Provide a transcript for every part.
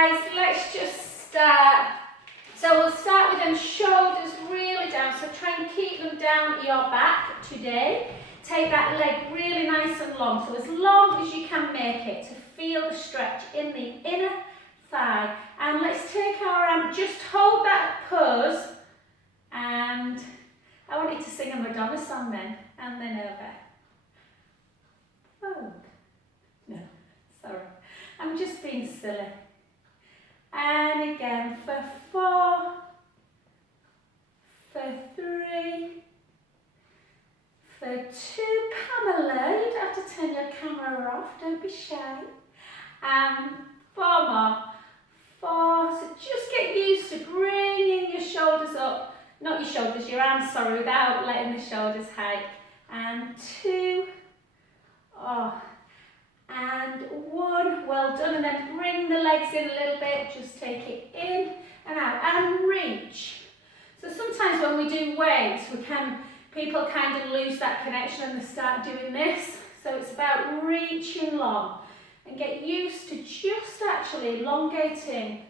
guys, let's just start. So we'll start with them shoulders really down. So try and keep them down at your back today. Take that leg really nice and long. So as long as you can make it to feel the stretch in the inner thigh. And let's take our arm, just hold that pose. And I want you to sing a Madonna song then. And then over. Oh. No, sorry. I'm just being silly. And again for 4, for 3, for 2. Pamela, you don't have to turn your camera off, don't be shy. 4 more. 4, so just get used to bringing your shoulders up, not your shoulders, your arms, sorry, without letting the shoulders hike. And 2, oh. And 1, well done, and then bring the legs in a little bit, just take it in and out, and reach. So sometimes when we do weights, people kind of lose that connection and they start doing this. So it's about reaching long, and get used to just actually elongating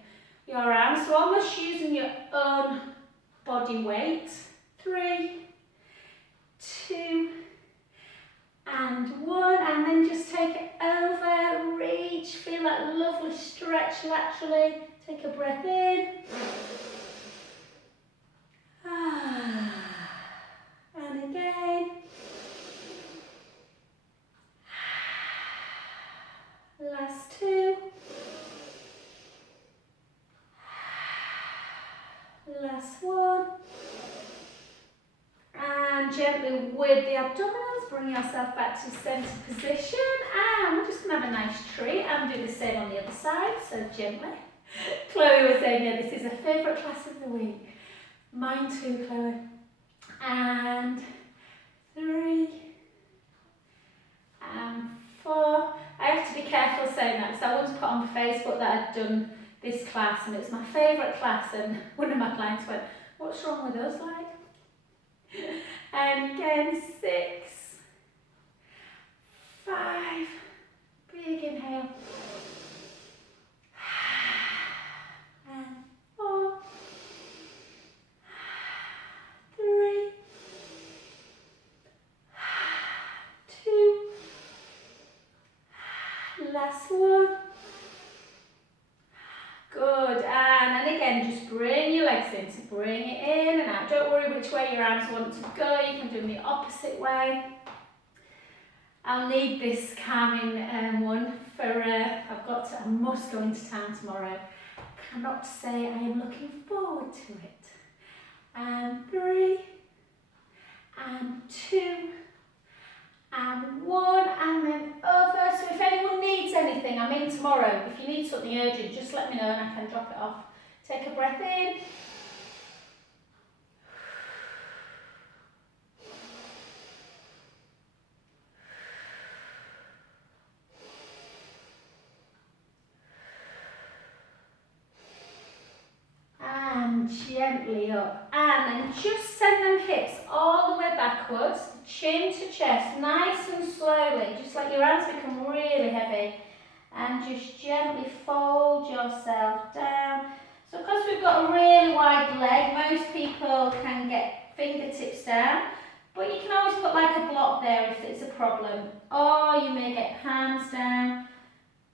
your arms, so almost using your own body weight. 3, 2, and 1, and then just take it over, reach, feel that lovely stretch laterally. Take a breath in. And again. Last 2. Last 1. And gently with the abdominals, bring yourself back to centre position. And we're just going to have a nice treat and do the same on the other side, so gently. Chloe was saying, yeah, this is her favourite class of the week. Mine too, Chloe. And 3. And 4. I have to be careful saying that, because I once put on Facebook that I'd done this class and it was my favourite class, and one of my clients went, what's wrong with us, like? And again, 6, 5, big inhale, and 4, 3, 2, last 1. Good, and again, just bring your legs in, so bring it in and out. Don't worry which way your arms want to go, you can do them the opposite way. I'll need this calming one for, I must go into town tomorrow. Cannot say I am looking forward to it. And 3, and 2, and 1, and then over. So if anyone needs anything, I'm in tomorrow. If you need something urgent, just let me know and I can drop it off. Take a breath in. And gently up. And then just send them hips all the way backwards, chin to chest, nice and slowly, just like your hands become really heavy. And just gently fold yourself down. So because we've got a really wide leg, most people can get fingertips down, but you can always put like a block there if it's a problem. Or you may get hands down.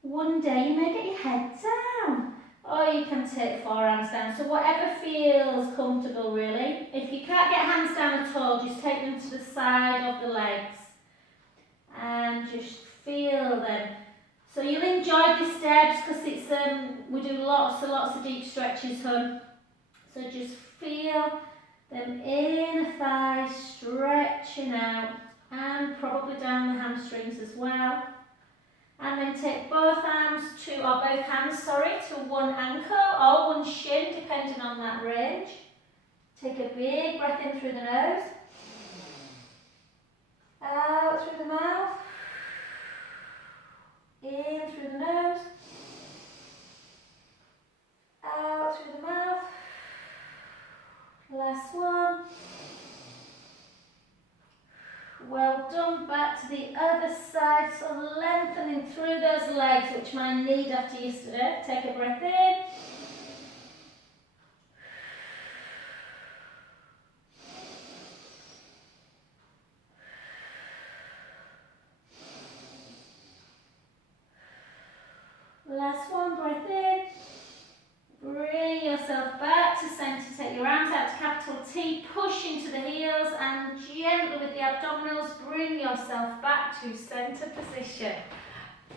One day you may get your head down. Or you can take forearms down. So whatever feels comfortable really. If you can't get hands down at all, just take them to the side of the legs. And just feel them. So you'll enjoy the steps because it's we do lots of deep stretches, hun. So just feel them inner thighs stretching out, and probably down the hamstrings as well. And then take both hands to one ankle or one shin, depending on that range. Take a big breath in through the nose. Out through the mouth. In through the nose. Out through the mouth. Last one. Well done. Back to the other side. sort of lengthening through those legs, which mine need after yesterday. Take a breath in. Last one, breath in. Bring yourself back to centre. Take your arms out to capital T. Push into the heels and gently with the abdominals, bring yourself back to centre position.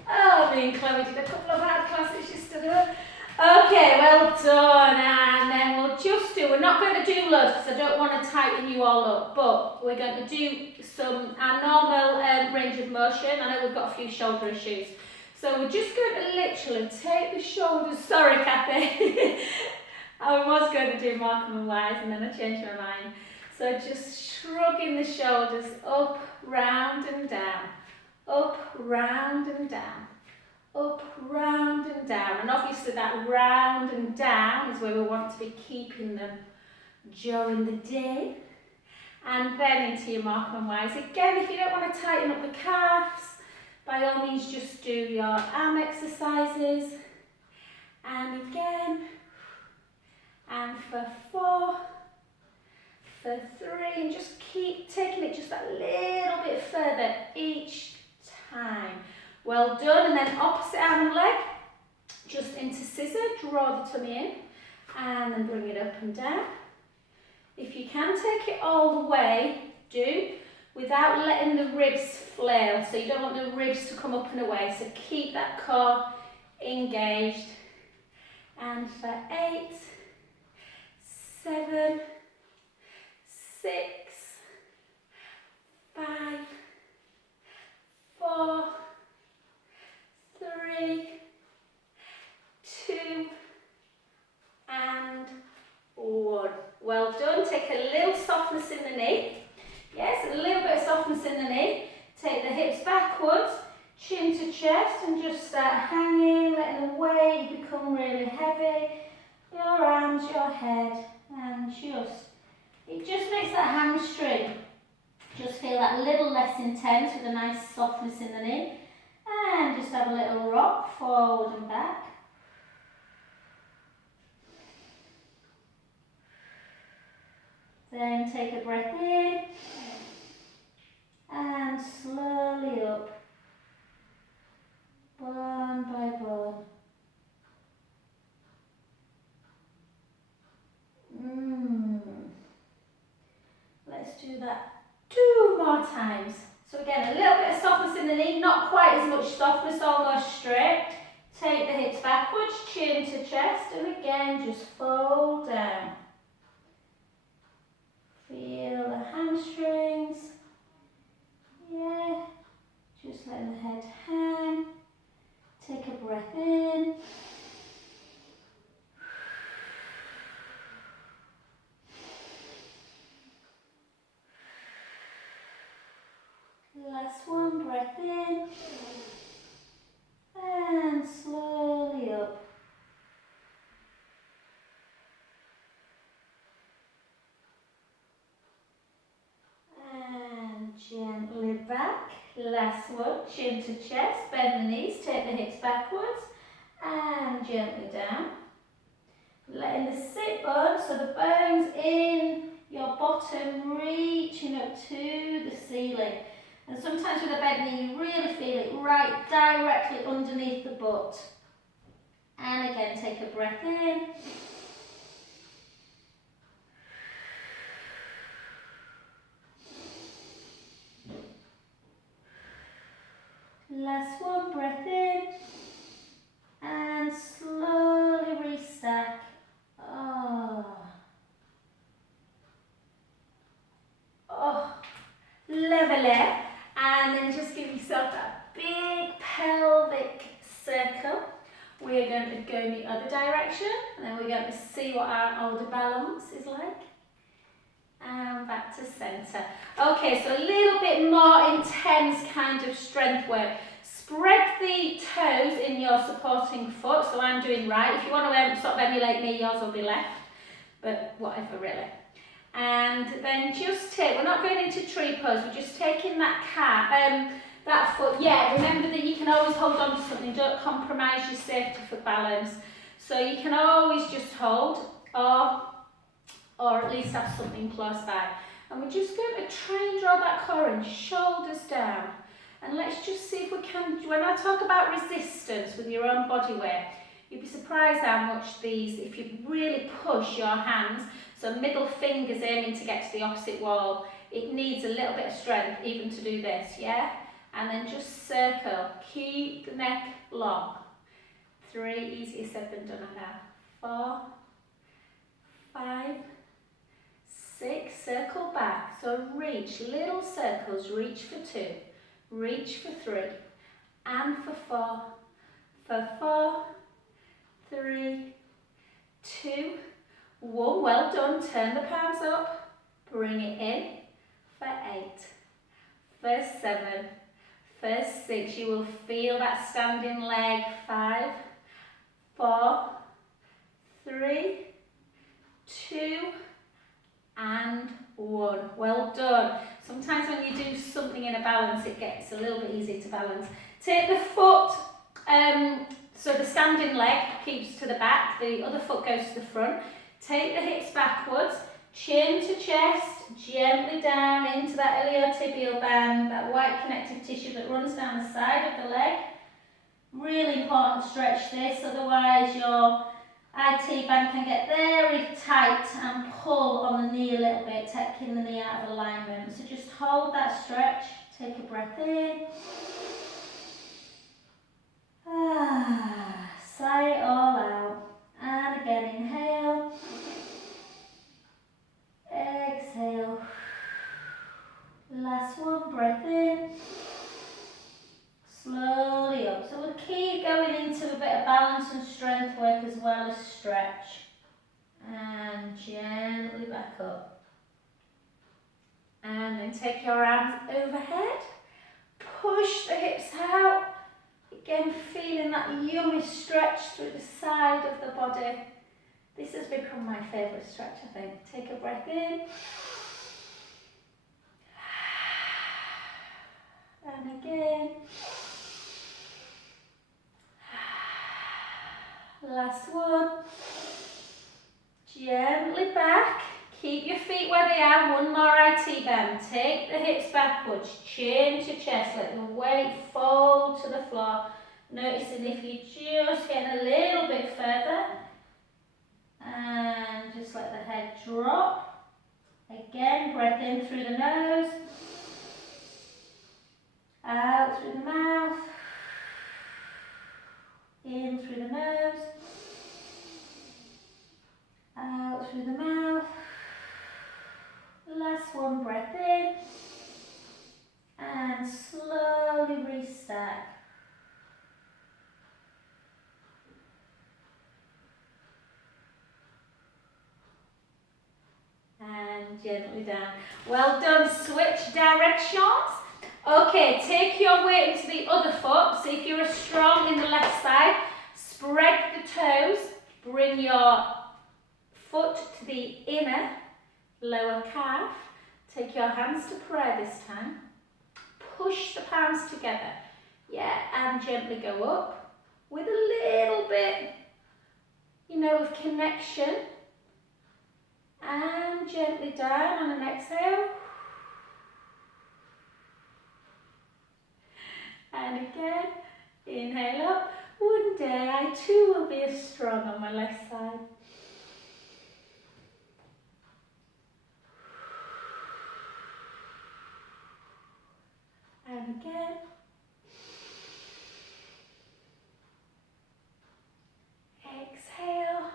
Oh, me and Chloe did a couple of hard classes yesterday. Okay, well done. And then we'll just do, we're not going to do loads because I don't want to tighten you all up, but we're going to do our normal range of motion. I know we've got a few shoulder issues. So we're just going to literally take the shoulders, sorry Kathy, I was going to do Markham and Wise and then I changed my mind. So just shrugging the shoulders up, round and down, up, round and down, up, round and down. And obviously that round and down is where we want to be keeping them during the day. And then into your Markham and Wise. Again, if you don't want to tighten up the calves, by all means, just do your arm exercises. And again, and for 4, for 3, and just keep taking it just that little bit further each time. Well done, and then opposite arm and leg, just into scissor, draw the tummy in, and then bring it up and down. If you can take it all the way, do, without letting the ribs flail. So you don't want the ribs to come up and away. So keep that core engaged. And for 8, 7, 6, 5, 4, 3, 2, and 1. Well done. Take a little softness in the knee. Yes, a little bit of softness in the knee. Take the hips backwards, chin to chest, and just start hanging, letting the weight become really heavy. Your arms, your head, and it just makes that hamstring just feel that little less intense with a nice softness in the knee. And just have a little rock forward and back. Then take a breath in and slowly up, bone by bone. Let's do that 2 more times. So again, a little bit of softness in the knee, not quite as much softness, almost straight. Take the hips backwards, chin to chest, and again, just fold down. Feel the hamstrings. Yeah, just letting the head hang. Take a breath in. Last one, breath in. And slowly up. And gently back. Last one, chin to chest, bend the knees, take the hips backwards and gently down. Letting the sit bones, so the bones in your bottom reaching up to the ceiling. And sometimes with a bent knee, you really feel it right directly underneath the butt. And again, take a breath in. Last one, breath in. And slowly restack. Level. And then just give yourself that big pelvic circle. We're going to go in the other direction, and then we're going to see what our older balance is like. And back to centre. Okay, so a little bit more intense kind of strength work. Spread the toes in your supporting foot, so I'm doing right. If you want to sort of emulate me, yours will be left, but whatever really. And then just take, we're not going into tree pose, we're just taking that that foot. Yeah, remember that you can always hold on to something. Don't compromise your safety for balance. So you can always just hold, or at least have something close by. And we're just going to try and draw that core in, shoulders down. And let's just see if we can, when I talk about resistance with your own body weight, you'd be surprised how much these, if you really push your hands, so middle fingers aiming to get to the opposite wall, it needs a little bit of strength even to do this, yeah? And then just circle, keep the neck long. 3, easier said than done now. 4, 5, 6, circle back. So reach, little circles, reach for 2, reach for 3, and for 4. For 4, 3, 2, 1. Well done. Turn the palms up. Bring it in. For 8. For 7. For 6. You will feel that standing leg. 5, 4, 3, 2, and 1. Well done. Sometimes when you do something in a balance, it gets a little bit easier to balance. Take the foot, so the standing leg keeps to the back, the other foot goes to the front. Take the hips backwards, chin to chest, gently down into that iliotibial band, that white connective tissue that runs down the side of the leg. Really important to stretch this, otherwise your IT band can get very tight and pull on the knee a little bit, taking the knee out of alignment. So just hold that stretch, take a breath in. Sigh it all out. And again, inhale. Exhale. Last one, breath in. Slowly up. So we'll keep going into a bit of balance and strength work as well as stretch. And gently back up. And then take your arms overhead. Push the hips out. Again, feeling that yummy stretch through the side of the body. This has become my favourite stretch, I think. Take a breath in. And again. Last one. Gently back. Keep your feet where they are. One more IT bend. Take the hips backwards. Chin to chest. Let the weight fold to the floor. Noticing if you're just getting a little bit further. And just let the head drop. Again, breath in through the nose. Out through the mouth. In through the nose. Out through the mouth. Last one, breath in. And slowly restack. And gently down. Well done. Switch directions. Okay, take your weight into the other foot. See if you're as strong in the left side. Spread the toes. Bring your foot to the inner lower calf. Take your hands to prayer this time. Push the palms together. Yeah, and gently go up with a little bit, of connection. And gently down on an exhale. And again, inhale up. One day I too will be as strong on my left side. And again. Exhale.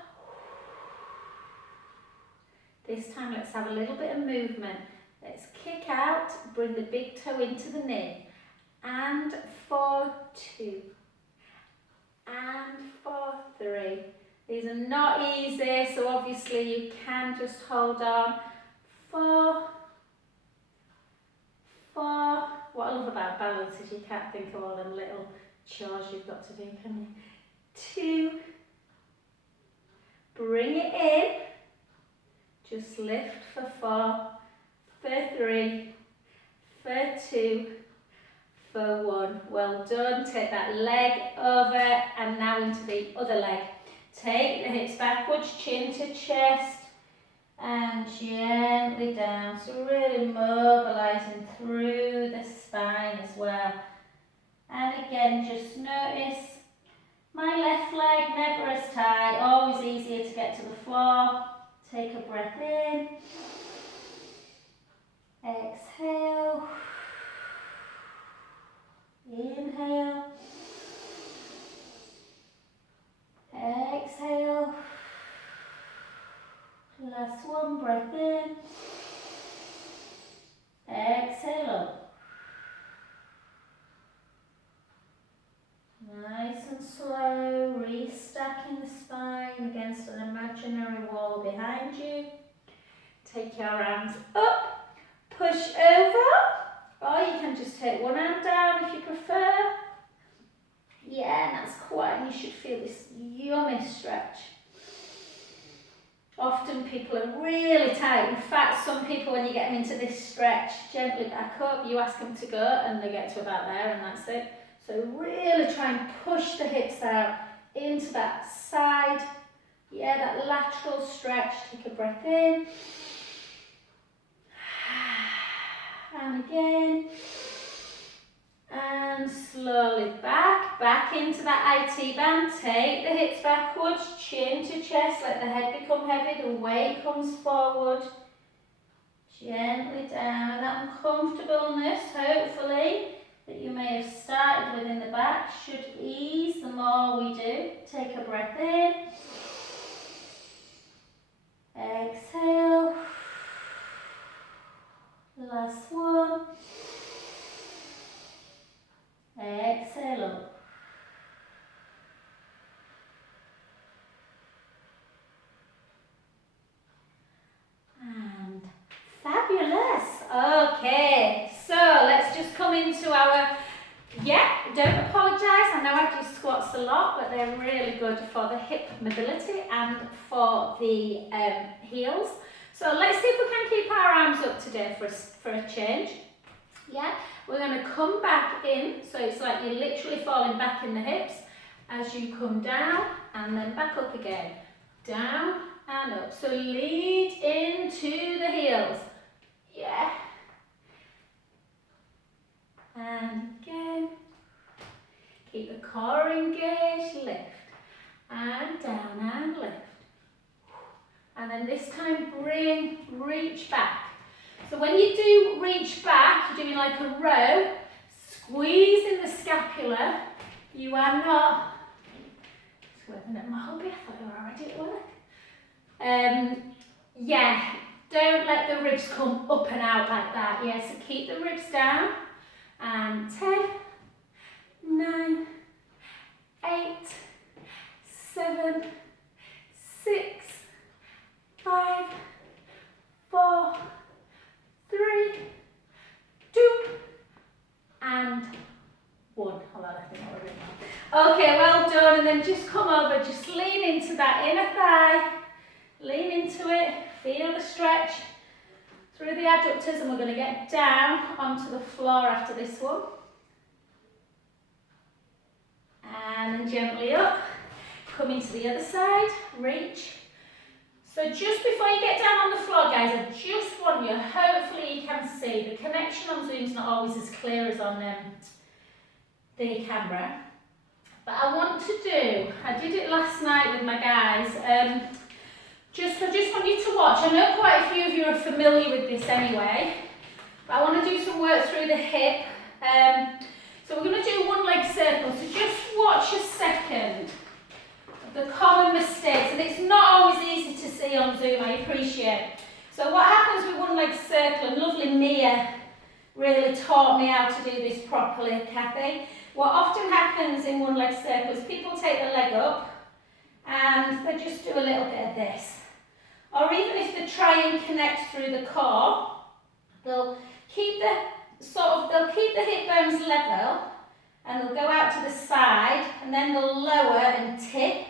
This time let's have a little bit of movement. Let's kick out, bring the big toe into the knee. And for 2. And for 3. These are not easy, so obviously you can just hold on. 4. What I love about balance is you can't think of all them little chores you've got to do, can you? 2. Bring it in. Just lift for 4, for 3, for 2, for 1. Well done. Take that leg over and now into the other leg. Take the hips backwards, chin to chest, and gently down. So really mobilising through the spine as well. And again, just notice my left leg never as tight, always easier to get to the floor. Take a breath in. Exhale. Inhale. Exhale. Last one, breath in. Exhale up. Nice and slow, restacking the spine against an imaginary wall behind you. Take your arms up, push over, or you can just take one hand down if you prefer. Yeah, and that's quite, and you should feel this yummy stretch. Often people are really tight. In fact, some people, when you get them into this stretch, gently back up, you ask them to go and they get to about there and that's it. So really try and push the hips out into that side. Yeah, that lateral stretch. Take a breath in. And again. And slowly back into that IT band. Take the hips backwards, chin to chest, let the head become heavy, the weight comes forward. Gently down, and that uncomfortableness, hopefully, that you may have started with in the back should ease the more we do. Take a breath in. Exhale. Last one. Exhale up. And fabulous. Okay, so let's just come into our, don't apologise, I know I do squats a lot, but they're really good for the hip mobility and for the heels. So let's see if we can keep our arms up today for a change. Yeah, we're going to come back in, so it's like you're literally falling back in the hips as you come down and then back up again. Down and up. So lead into the heels. Yeah. And again. Keep the core engaged, lift. And down and lift. And then this time reach back. So when you do reach back, you're doing like a row, squeezing the scapula. You are not, it's working at my hobby, I thought you were already at work. Yeah, don't let the ribs come up and out like that. Yeah, so keep the ribs down. And 10, 9, 8, 7, 6, 5, 4, 3, 2, and 1. Hold on, I think I already know. Okay, well done. And then just come over, just lean into that inner thigh. Lean into it, feel the stretch through the adductors, and we're going to get down onto the floor after this one. And then gently up, coming to the other side, reach. So just before you get down on the floor, guys, I just want you, hopefully you can see, the connection on Zoom's not always as clear as on the camera. But I want to do, I did it last night with my guys, I just want you to watch. I know quite a few of you are familiar with this anyway, but I want to do some work through the hip. So we're going to do one leg circle, so just watch a second. The common mistakes, and it's not always easy to see on Zoom, I appreciate. So what happens with one leg circle, and lovely Mia really taught me how to do this properly, Kathy. What often happens in one leg circle is people take the leg up and they just do a little bit of this. Or even if they try and connect through the core, they'll keep the hip bones level and they'll go out to the side and then they'll lower and tip.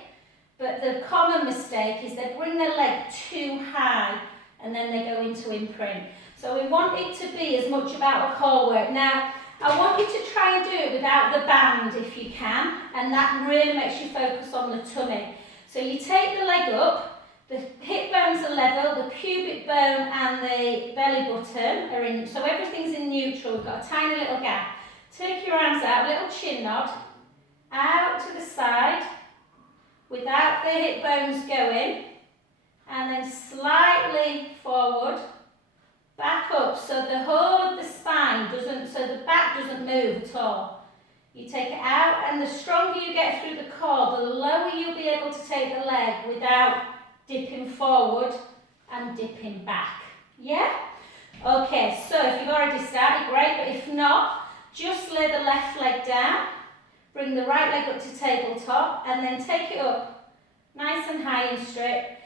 But the common mistake is they bring their leg too high and then they go into imprint. So we want it to be as much about the core work. Now, I want you to try and do it without the band if you can, and that really makes you focus on the tummy. So you take the leg up, the hip bones are level, the pubic bone and the belly button are in, so everything's in neutral. We've got a tiny little gap. Take your arms out, little chin nod, out to the side, without the hip bones going, and then slightly forward, back up, so the whole of the spine doesn't, so the back doesn't move at all. You take it out, and the stronger you get through the core, the lower you'll be able to take the leg without dipping forward and dipping back. Yeah? Okay, so if you've already started, great, but if not, just lay the left leg down, bring the right leg up to tabletop, and then take it up nice and high and straight.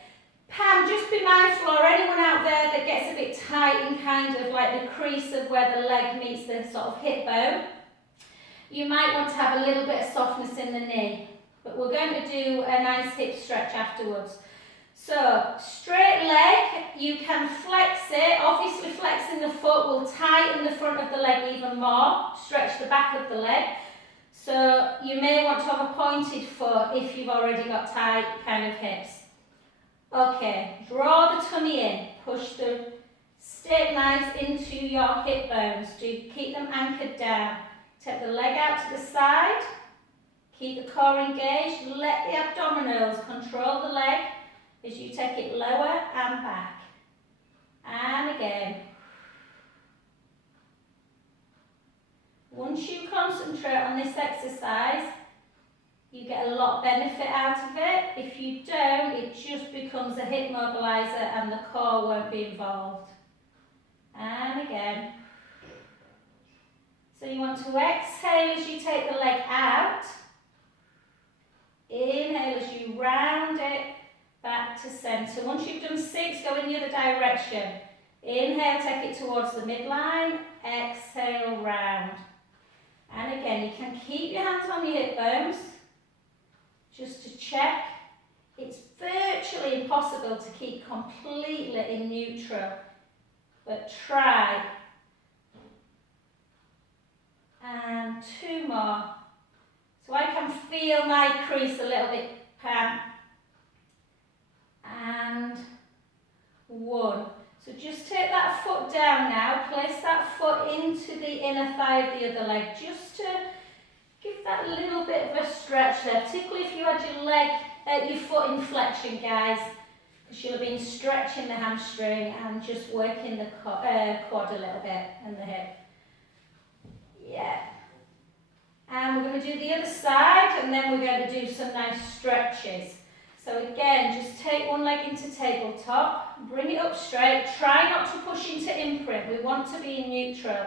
Pam, just be mindful, or anyone out there that gets a bit tight in kind of like the crease of where the leg meets the sort of hip bone, you might want to have a little bit of softness in the knee, but we're going to do a nice hip stretch afterwards. So, straight leg, you can flex it. Obviously flexing the foot will tighten the front of the leg even more, stretch the back of the leg. So you may want to have a pointed foot if you've already got tight kind of hips. Okay, draw the tummy in, push the stick nice into your hip bones. Keep them anchored down. Take the leg out to the side, keep the core engaged, let the abdominals control the leg as you take it lower and back. And again. Once you concentrate on this exercise, you get a lot of benefit out of it. If you don't, it just becomes a hip mobiliser and the core won't be involved. And again. So you want to exhale as you take the leg out. Inhale as you round it back to centre. Once you've done 6, go in the other direction. Inhale, take it towards the midline. Exhale, round. And again, you can keep your hands on your hip bones. Just to check, it's virtually impossible to keep completely in neutral, but try. And 2 more. So I can feel my crease a little bit, Pam. And 1. So just take that foot down now, place that foot into the inner thigh of the other leg, just to give that a little bit of a stretch there, particularly if you had your foot in flexion, guys, because you'll have been stretching the hamstring and just working the quad a little bit and the hip. Yeah. And we're going to do the other side, and then we're going to do some nice stretches. So again, just take one leg into tabletop, bring it up straight, try not to push into imprint, we want to be in neutral.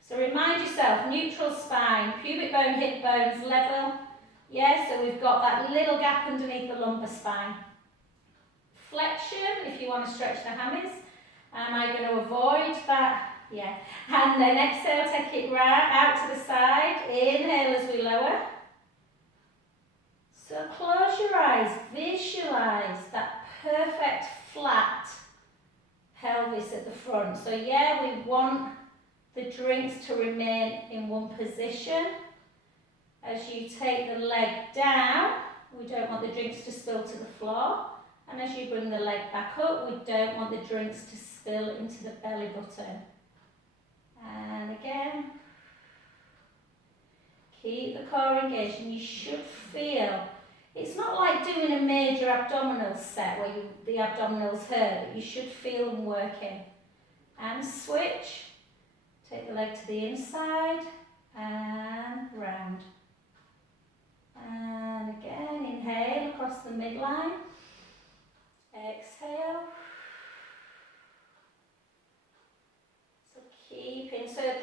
So remind yourself, neutral spine, pubic bone, hip bones, level. Yeah, so we've got that little gap underneath the lumbar spine. Flexion, if you want to stretch the hammies. Am I going to avoid that? Yeah. And then exhale, take it right out to the side. Inhale as we lower. So close your eyes, visualise that perfect flat pelvis at the front. So yeah, we want the drinks to remain in one position. As you take the leg down, we don't want the drinks to spill to the floor. And as you bring the leg back up, we don't want the drinks to spill into the belly button. And again, keep the core engaged, and you should feel, it's not like doing a major abdominal set where the abdominals hurt, but you should feel them working. And switch. Take the leg to the inside and round. And again, inhale across the midline. Exhale. So keeping, so the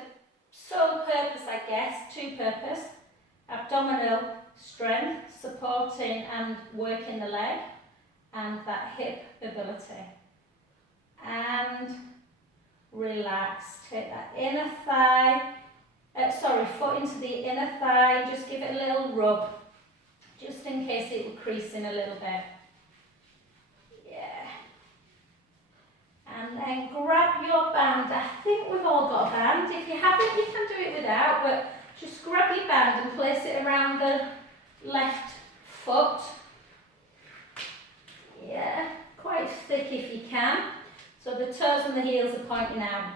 sole purpose, I guess, 2 purpose, abdominal strength, supporting and working the leg, and that hip ability. And relax, take that inner thigh, foot into the inner thigh, and just give it a little rub, just in case it will crease in a little bit. Yeah. And then grab your band. I think we've all got a band. If you haven't, you can do it without, but just grab your band and place it around the left foot. Yeah, quite thick if you can. So the toes and the heels are pointing out.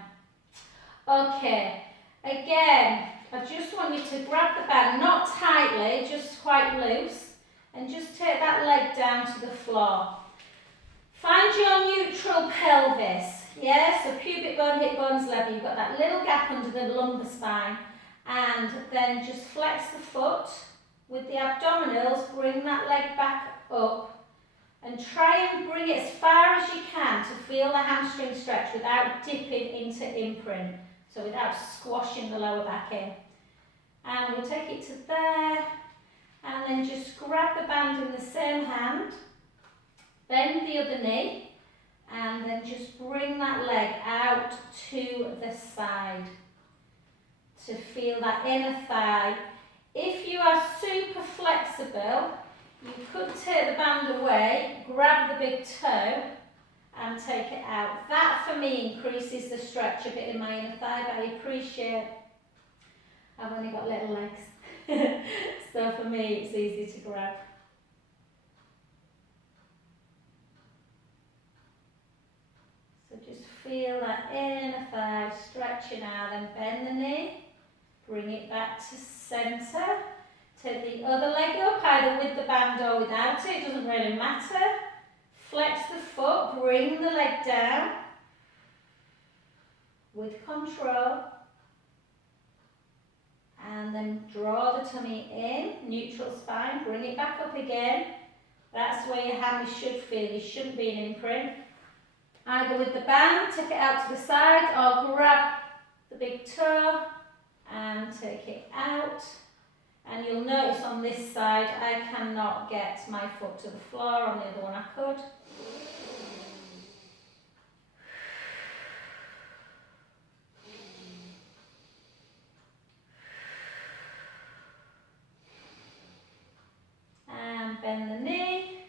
Okay, again, I just want you to grab the band, not tightly, just quite loose, and just take that leg down to the floor. Find your neutral pelvis, yeah, so pubic bone, hip bones level, you've got that little gap under the lumbar spine, and then just flex the foot with the abdominals, bring that leg back up, and try and bring it as far as you can to feel the hamstring stretch without dipping into imprint, so without squashing the lower back in. And we'll take it to there, and then just grab the band in the same hand, bend the other knee, and then just bring that leg out to the side to feel that inner thigh. If you are super flexible, you could take the band away, grab the big toe, and take it out. That for me increases the stretch a bit in my inner thigh, but I appreciate I've only got little legs. So for me it's easy to grab. So just feel that inner thigh stretching out, then bend the knee, bring it back to centre. Take the other leg up, either with the band or without it, doesn't really matter. Flex the foot, bring the leg down with control. And then draw the tummy in, neutral spine, bring it back up again. That's where your hammy should feel, you shouldn't be in imprint. Either with the band, take it out to the side, or grab the big toe and take it out. And you'll notice on this side, I cannot get my foot to the floor, on the other one I could. And bend the knee,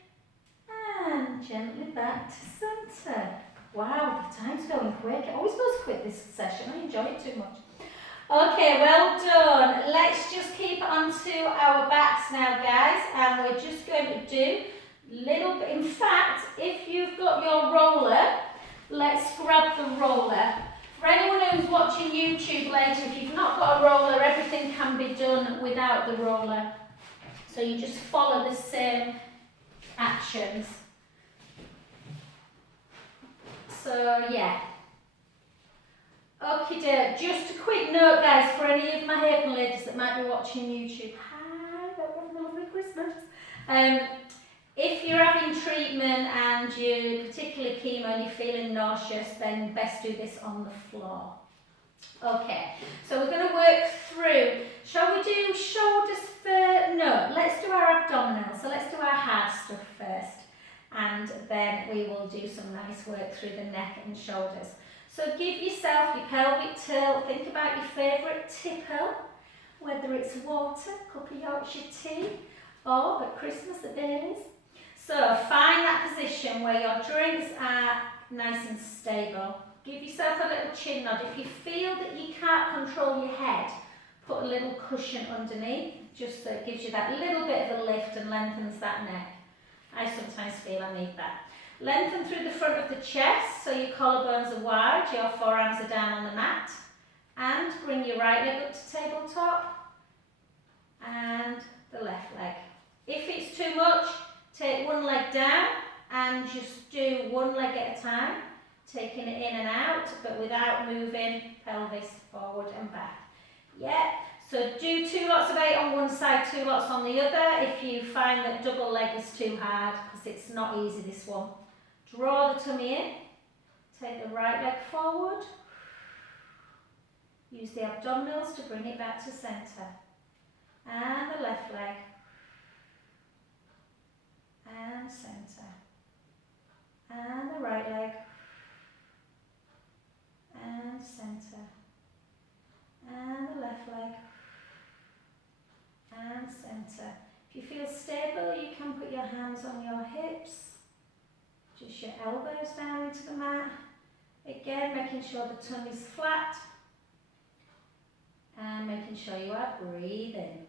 and gently back to centre. Wow, the time's going quick. It always goes quick this session, I enjoy it too much. Okay, well done. Let's just keep onto our backs now, guys, and we're just going to do little bit. In fact, if you've got your roller, let's grab the roller. For anyone who's watching YouTube later, if you've not got a roller, everything can be done without the roller. So you just follow the same actions. So yeah. Okay, dear. Just a quick note, guys, for any of my Haven ladies that might be watching YouTube. Hi, hope you're having a lovely Christmas. If you're having treatment and you're particularly chemo and you're feeling nauseous, then best do this on the floor. Okay, so we're going to work through. Shall we do shoulders first? No, let's do our abdominals. So let's do our hard stuff first, and then we will do some nice work through the neck and shoulders. So give yourself your pelvic tilt, think about your favourite tipple, whether it's water, cup of Yorkshire tea, or at Christmas at Bailey's. So find that position where your drinks are nice and stable. Give yourself a little chin nod. If you feel that you can't control your head, put a little cushion underneath, just so it gives you that little bit of a lift and lengthens that neck. I sometimes feel I need that. Lengthen through the front of the chest, so your collarbones are wide, your forearms are down on the mat. And bring your right leg up to tabletop, and the left leg. If it's too much, take one leg down, and just do one leg at a time, taking it in and out, but without moving pelvis forward and back. Yeah, so do 2 lots of 8 on one side, 2 lots on the other, if you find that double leg is too hard, because it's not easy, this one. Draw the tummy in, take the right leg forward, use the abdominals to bring it back to centre, and the left leg, and centre, and the right leg, and centre, and the left leg, and centre. If you feel stable, you can put your hands on your hips, just your elbows down into the mat, Again, making sure the tongue is flat and making sure you are breathing.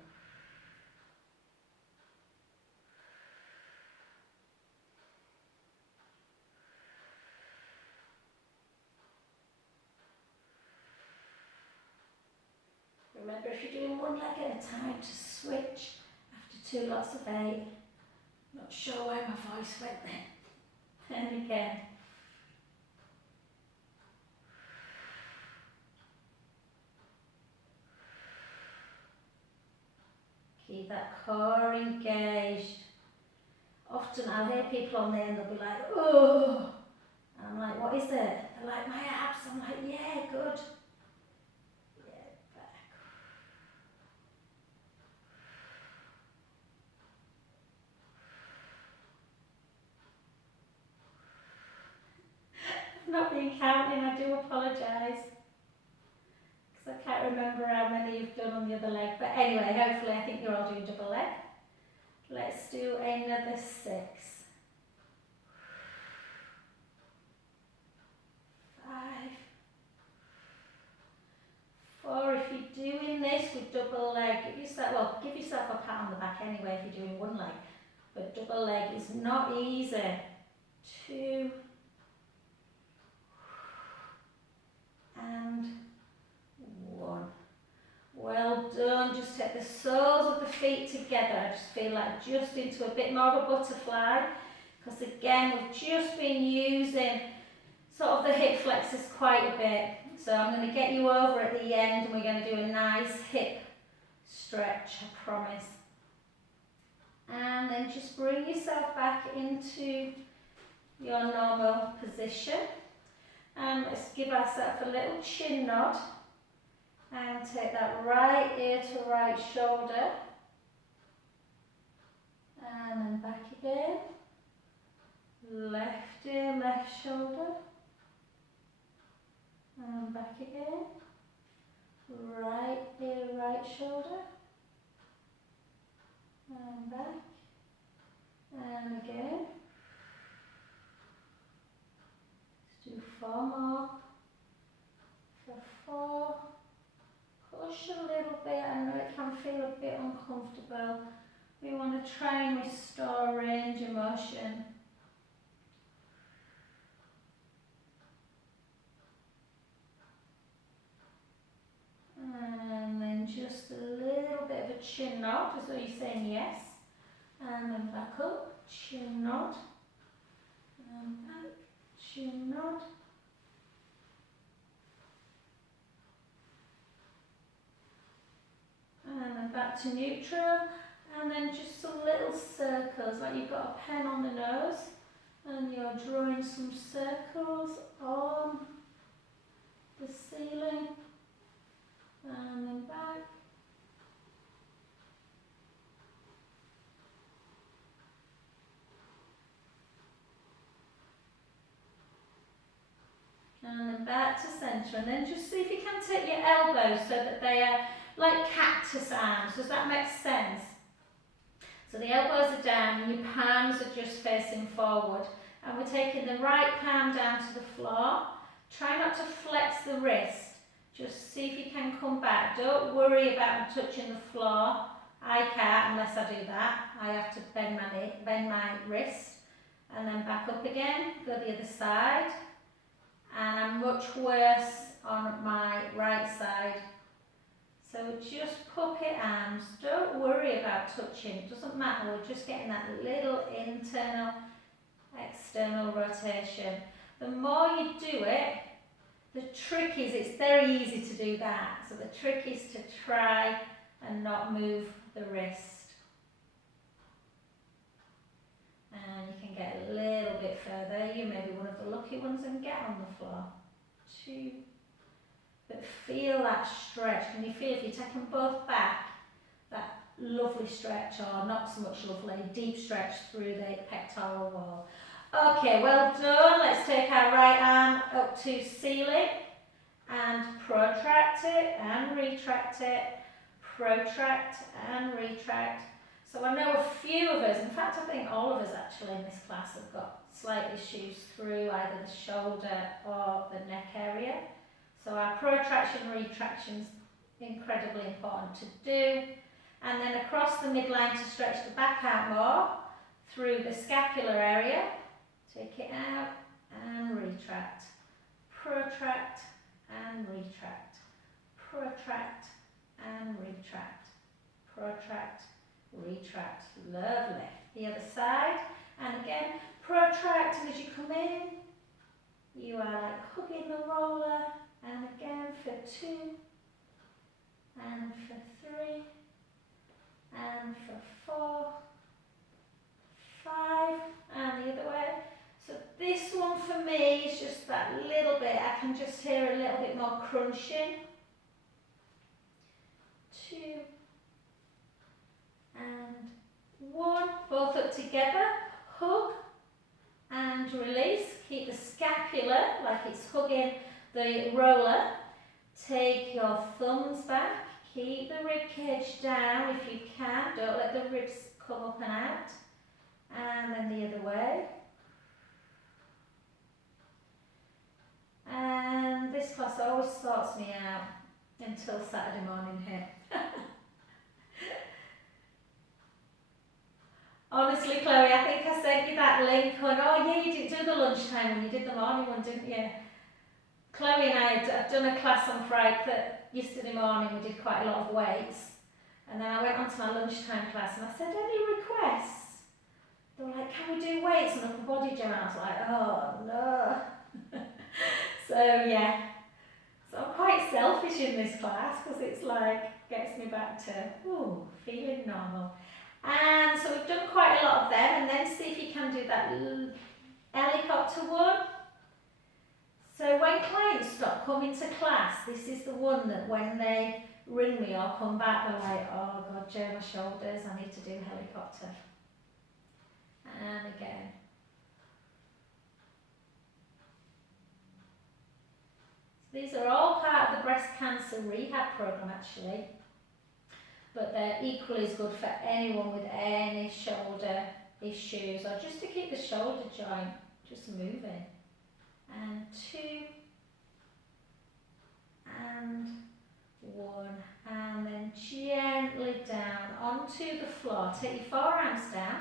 Remember, if you're doing one leg at a time, to switch after 2 lots of 8. Not sure why my voice went there. And again. Keep that core engaged. Often I'll hear people on there and they'll be like, oh. And I'm like, what is it? They're like, my abs. I'm like, yeah, good. Yeah, back. I've not been counting, I do apologise. Because I can't remember how many you've done on the other leg. But anyway, hopefully I think you're all doing double leg. Let's do another 6. 5. 4. If you're doing this with double leg, give yourself a pat on the back anyway if you're doing one leg. But double leg is not easy. 2. And 1. Well done. Just take the soles of the feet together. I just feel like just into a bit more of a butterfly. Because again, we've just been using sort of the hip flexors quite a bit. So I'm going to get you over at the end and we're going to do a nice hip stretch, I promise. And then just bring yourself back into your normal position. And let's give ourselves a little chin nod. And take that right ear to right shoulder. And then back again. Left ear, left shoulder. And back again. Right ear, right shoulder. And back. And again. Let's do 4 more. For 4. Push a little bit. I know it can feel a bit uncomfortable. We want to try and restore range of motion. And then just a little bit of a chin nod, as though you're saying yes. And then back up, chin nod. And back, chin nod. And then back to neutral. And then just some little circles, like you've got a pen on the nose. And you're drawing some circles on the ceiling. And then back. And then back to centre. And then just see if you can take your elbows so that they are like cactus arms. Does that make sense? So the elbows are down and your palms are just facing forward. And we're taking the right palm down to the floor. Try not to flex the wrist. Just see if you can come back. Don't worry about touching the floor. I can't unless I do that. I have to bend my wrist. And then back up again. Go the other side. And I'm much worse on my right side. So just puppet arms. Don't worry about touching. It doesn't matter. We're just getting that little internal, external rotation. The more you do it, the trick is it's very easy to do that. So the trick is to try and not move the wrist. And you can get a little bit further. You may be one of the lucky ones and get on the floor. 2. But feel that stretch. Can you feel if you take them both back, that lovely stretch, or not so much lovely, deep stretch through the pectoral wall. Okay, well done. Let's take our right arm up to ceiling and protract it and retract it. Protract and retract. So I know a few of us, in fact I think all of us actually in this class have got slight issues through either the shoulder or the neck area. So our protraction retraction is incredibly important to do. And then across the midline to stretch the back out more through the scapular area. Take it out and retract. Protract and retract. Protract and retract. Protract, retract. Lovely. The other side. And again, protract, and as you come in, you are like hugging the roller. And again for 2, and for 3, and for 4, 5, and the other way. So this one for me is just that little bit, I can just hear a little bit more crunching. 2, and 1, both up together, hug, and release. Keep the scapula like it's hugging the roller. Take your thumbs back, keep the rib cage down if you can, don't let the ribs come up and out. And then the other way. And this class always sorts me out until Saturday morning hit. Honestly, Chloe, I think I sent you that link on, oh yeah, you didn't do the lunchtime one, you did the morning one, didn't you? Chloe and I had done a class on Friday, yesterday morning we did quite a lot of weights, and then I went on to my lunchtime class and I said, any requests? They were like, can we do weights and upper body gym? And I was like, oh no. So yeah, so I'm quite selfish in this class because it's like, gets me back to, feeling normal. And so we've done quite a lot of them, and then see if you can do that helicopter one. So when clients stop coming to class, this is the one that when they ring me or come back, they're like, oh God, Joe, my shoulders, I need to do helicopter. And again. So these are all part of the breast cancer rehab program actually, but they're equally as good for anyone with any shoulder issues or just to keep the shoulder joint just moving. And 2, and 1, and then gently down onto the floor. Take your forearms down,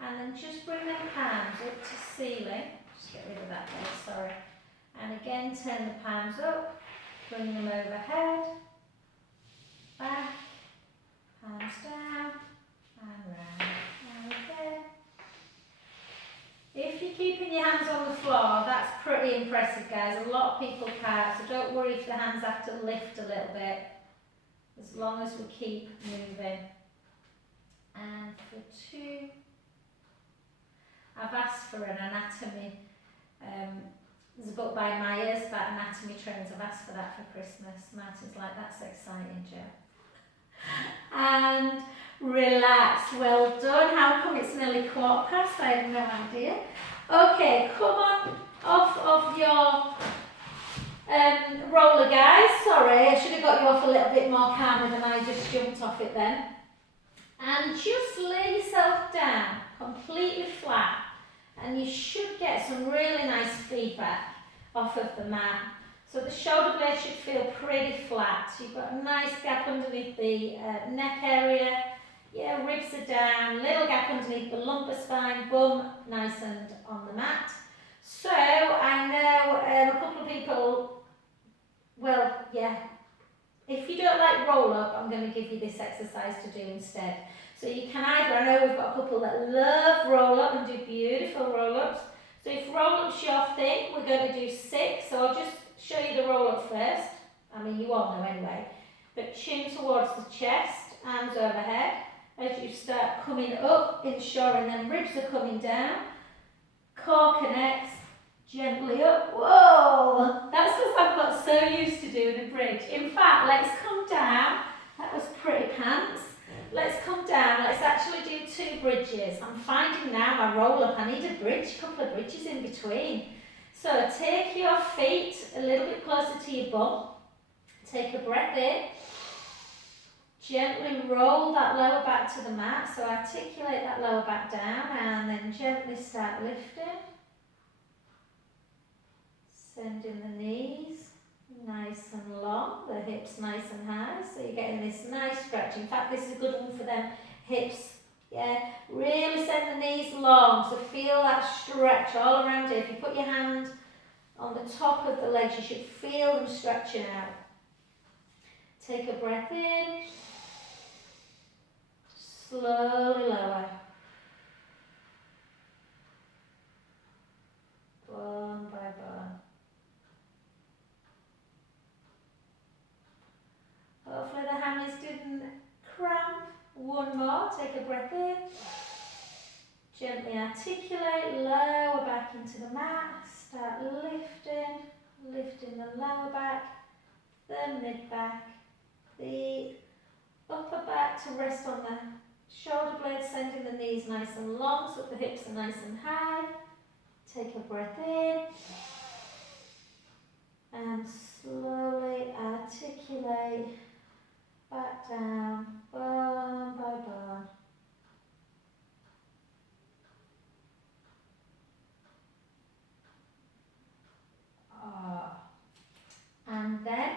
and then just bring them palms up to ceiling. Just get rid of that there, sorry. And again, turn the palms up, bring them overhead, back, palms down, and round, and again. If you're keeping your hands on the floor, that's pretty impressive, guys. A lot of people can't, so don't worry if the hands have to lift a little bit, as long as we keep moving. And for 2, I've asked for an anatomy. There's a book by Myers about anatomy trends. I've asked for that for Christmas. Martin's like, that's exciting, Joe. And relax. Well done. How come it's nearly 1:15? I have no idea. Okay, come on off of your roller, guys. Sorry, I should have got you off a little bit more calmer than I just jumped off it then. And just lay yourself down completely flat, and you should get some really nice feedback off of the mat. So the shoulder blade should feel pretty flat. So you've got a nice gap underneath the neck area. Yeah, ribs are down, little gap underneath the lumbar spine, bum nice and on the mat. So I know a couple of people, well, yeah, if you don't like roll up, I'm going to give you this exercise to do instead. So you can either, I know we've got a couple that love roll up and do beautiful roll ups. So if roll up's your thing, we're going to do 6. So I'll just show you the roll up first. I mean, you all know anyway. But chin towards the chest, arms overhead. As you start coming up, ensuring them ribs are coming down. Core connects, gently up. Whoa! That's because I've got so used to doing a bridge. In fact, let's come down. That was pretty pants. Let's come down. Let's actually do 2 bridges. I'm finding now my roll up, I need a bridge, a couple of bridges in between. So take your feet a little bit closer to your bum. Take a breath in. Gently roll that lower back to the mat, so articulate that lower back down and then gently start lifting. Sending the knees nice and long, the hips nice and high, so you're getting this nice stretch. In fact, this is a good one for them hips. Yeah, really send the knees long, so feel that stretch all around it. If you put your hand on the top of the legs, you should feel them stretching out. Take a breath in, slowly lower. Bone by bone. Hopefully the hammies didn't cramp. One more, take a breath in. Gently articulate, lower back into the mat. Start lifting the lower back, the mid back, the upper back to rest on the shoulder blades, sending the knees nice and long so that the hips are nice and high. Take a breath in and slowly articulate back down, bone by bone. And then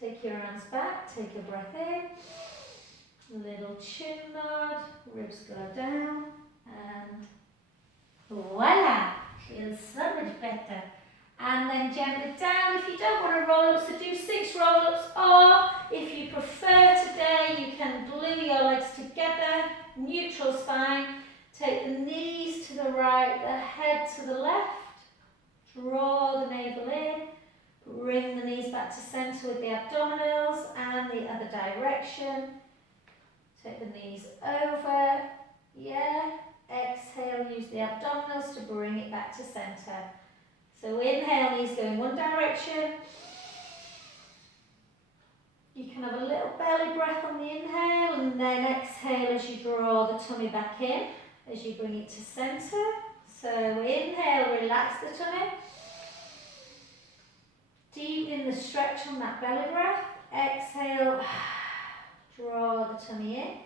take your arms back, take a breath in, little chin nod, ribs go down, and voila, feels so much better. And then gently down. If you don't want to roll up, so do 6 roll-ups, or if you prefer today, you can glue your legs together, neutral spine, take the knees to the right, the head to the left, draw the navel in, bring the knees back to centre with the abdominals and the other direction. Take the knees over, yeah, exhale, use the abdominals to bring it back to centre. So inhale, knees go in one direction. You can have a little belly breath on the inhale and then exhale as you draw the tummy back in, as you bring it to centre. So inhale, relax the tummy. Deepen the stretch on that belly breath. Exhale, draw the tummy in,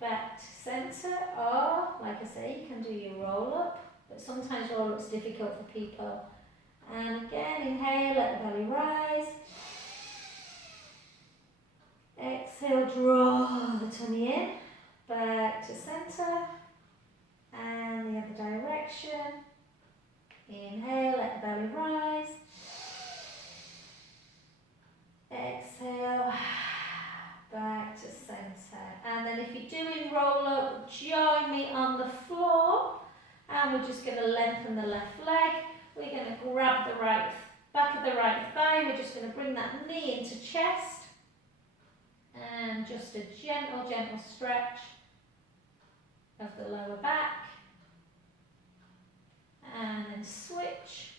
back to centre, or like I say, you can do your roll up, but sometimes roll up's difficult for people. And again, inhale, let the belly rise. Exhale, draw the tummy in, back to centre, and the other direction. Inhale, let the belly rise. Exhale, back to centre. And then if you're doing roll up, join me on the floor. And we're just going to lengthen the left leg. We're going to grab the right back of the right thigh. We're just going to bring that knee into chest. And just a gentle stretch of the lower back. And then switch.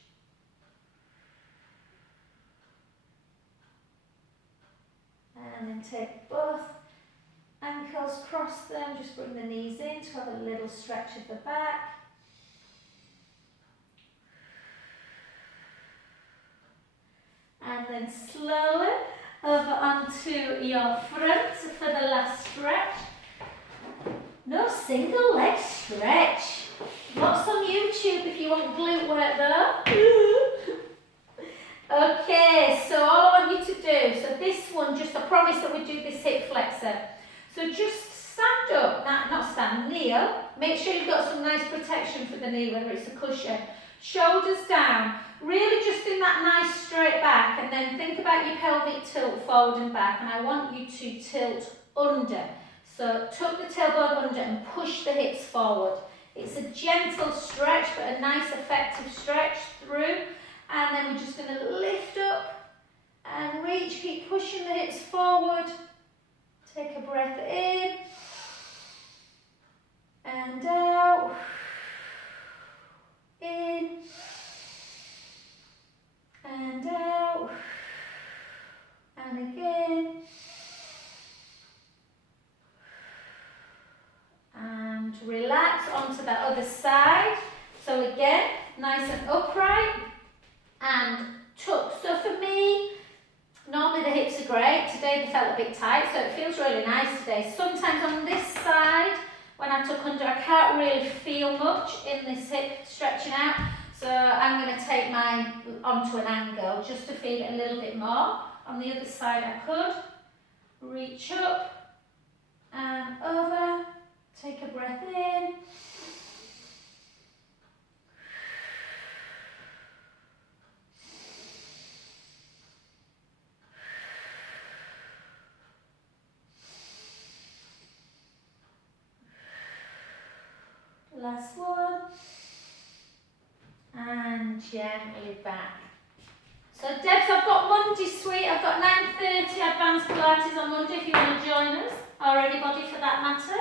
And then take both ankles, cross them, just bring the knees in to have a little stretch of the back. And then slowly over onto your front for the last stretch. No single leg stretch. Lots on YouTube if you want glute work though. Okay, so all I want you to do, so this one, just I promise that we do this hip flexor. So just stand up, not stand, kneel. Make sure you've got some nice protection for the knee, whether it's a cushion. Shoulders down, really just in that nice straight back, and then think about your pelvic tilt forward and back, and I want you to tilt under. So tuck the tailbone under and push the hips forward. It's a gentle stretch, but a nice effective stretch through. And then we're just going to lift up and reach, keep pushing the hips forward. Take a breath in and out. In and out. And again. And relax onto the other side. So again, nice and upright. And tuck. So for me, Normally the hips are great, today they felt a bit tight, so it feels really nice today. Sometimes on this side, when I tuck under, I can't really feel much in this hip stretching out, so I'm going to take mine onto an angle just to feel it a little bit more. On the other side I could reach up and over, take a breath in. Last one. And gently back. So Debs, I've got Monday Suite, I've got 9:30 Advanced Pilates on Monday if you want to join us, or anybody for that matter.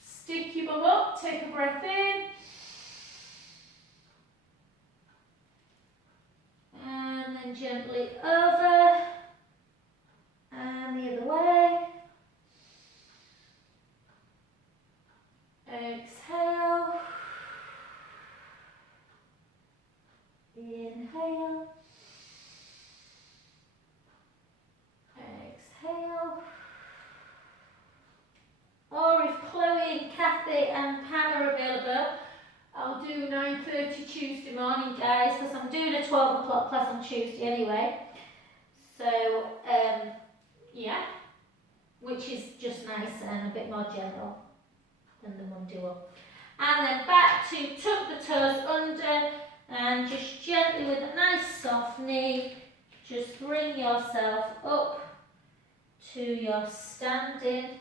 Stick your bum up, take a breath in. And then gently over. And the other way. Exhale. Inhale. Exhale. Or if Chloe and Kathy and Pam are available, I'll do 9:30 Tuesday morning, guys, because I'm doing a 12 o'clock class on Tuesday anyway. So, yeah, which is just nicer and a bit more gentle than the Monday one. And then back to tuck the toes under and just gently with a nice soft knee, just bring yourself up to your standing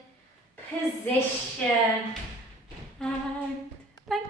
position. And